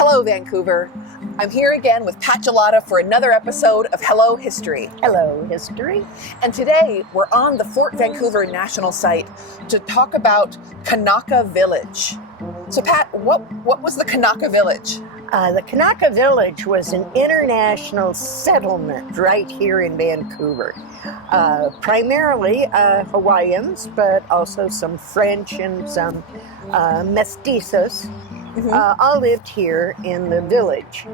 Hello, Vancouver. I'm here again with Pat Jollota for another episode of Hello History. Hello, history. And today we're on the Fort Vancouver National Site to talk about Kanaka Village. So Pat, what was the Kanaka Village? The Kanaka Village was an international settlement right here in Vancouver. Primarily Hawaiians, but also some French and some mestizos. All lived here in the village.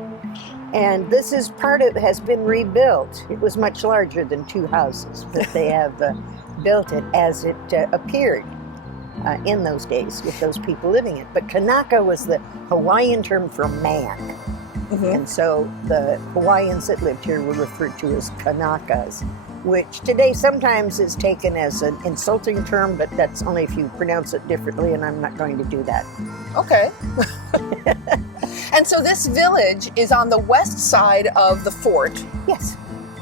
And this is part of it has been rebuilt. It was much larger than two houses, but they have built it as it appeared in those days with those people living it. But Kanaka was the Hawaiian term for man. And so the Hawaiians that lived here were referred to as Kanakas, which today sometimes is taken as an insulting term, but that's only if you pronounce it differently, and I'm not going to do that. Okay. And so this village is on the west side of the fort. Yes.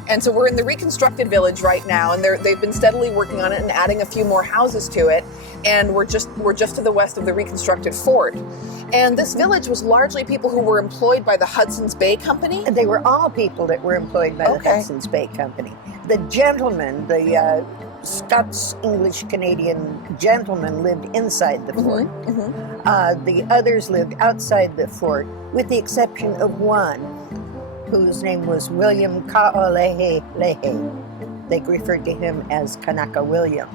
And so we're in the reconstructed village right now, and they've been steadily working on it and adding a few more houses to it. And we're just to the west of the reconstructed fort. And this village was largely people who were employed by the Hudson's Bay Company. They were all people that were employed by the Hudson's Bay Company. The gentlemen, the Scots-English-Canadian gentlemen lived inside the fort. The others lived outside the fort, with the exception of one, whose name was William Kaolehe. They referred to him as Kanaka William.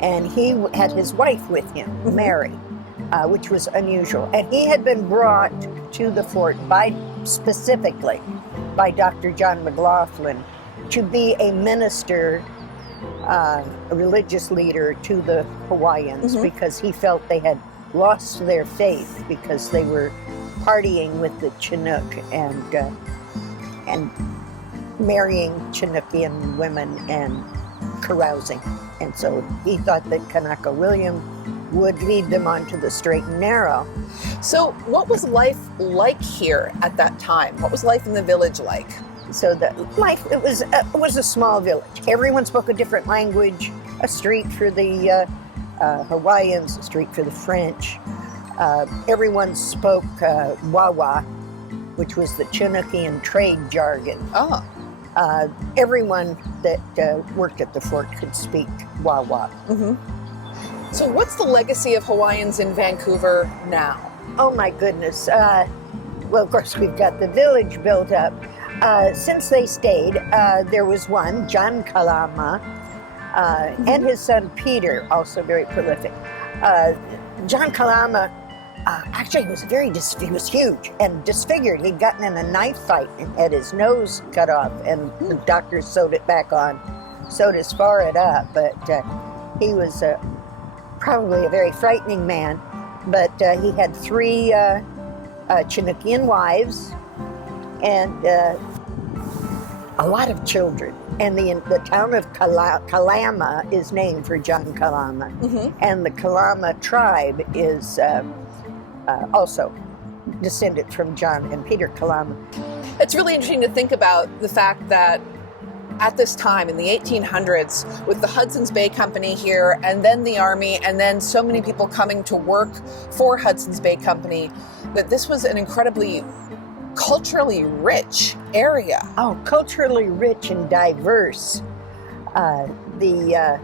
And he had his wife with him, Mary, which was unusual. And he had been brought to the fort specifically by Dr. John McLaughlin to be a minister, a religious leader to the Hawaiians, because he felt they had lost their faith because they were partying with the Chinook and marrying Chinookian women and carousing. And so he thought that Kanaka William would lead them onto the straight and narrow. So what was life like here at that time? What was life in the village like? So the life, it was a small village. Everyone spoke a different language. A street for the Hawaiians, a street for the French. Everyone spoke Wawa, which was the Chinookian trade jargon. Everyone that worked at the fort could speak Wawa. So what's the legacy of Hawaiians in Vancouver now? Oh my goodness. Well, of course, we've got the village built up. Since they stayed, there was one, John Kalama, and his son Peter, also very prolific. John Kalama, actually, he was huge and disfigured. He'd gotten in a knife fight and had his nose cut off, and the doctors sewed it back on, sewed his forehead up. But he was probably a very frightening man. But he had three Chinookian wives and a lot of children. And the town of Kalama is named for John Kalama. And the Kalama tribe is also descended from John and Peter Kalama. It's really interesting to think about the fact that at this time in the 1800s, with the Hudson's Bay Company here, and then the Army, and then so many people coming to work for Hudson's Bay Company, that this was an incredibly culturally rich area. Oh, culturally rich and diverse. The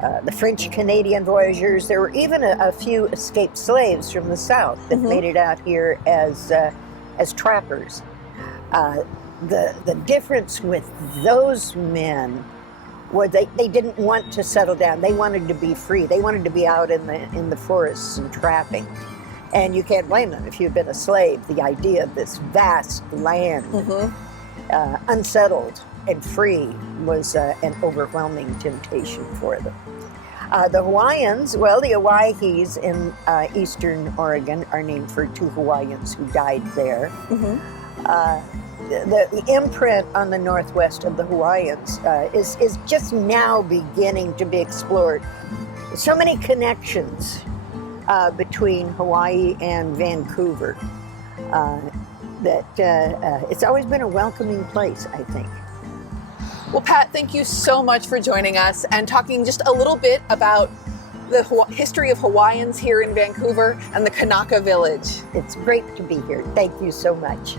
FrenchCanadian Voyagers, there were even a few escaped slaves from the South that made it out here as trappers. The difference with those men was they didn't want to settle down. They wanted to be free. They wanted to be out in the forests and trapping. And you can't blame them. If you've been a slave, the idea of this vast land, unsettled and free, was an overwhelming temptation for them. The Hawaiians, well, the Owyhees in eastern Oregon are named for two Hawaiians who died there. The imprint on the northwest of the Hawaiians is just now beginning to be explored. So many connections between Hawaii and Vancouver that it's always been a welcoming place, I think. Well, Pat, thank you so much for joining us and talking just a little bit about the history of Hawaiians here in Vancouver and the Kanaka village. It's great to be here. Thank you so much.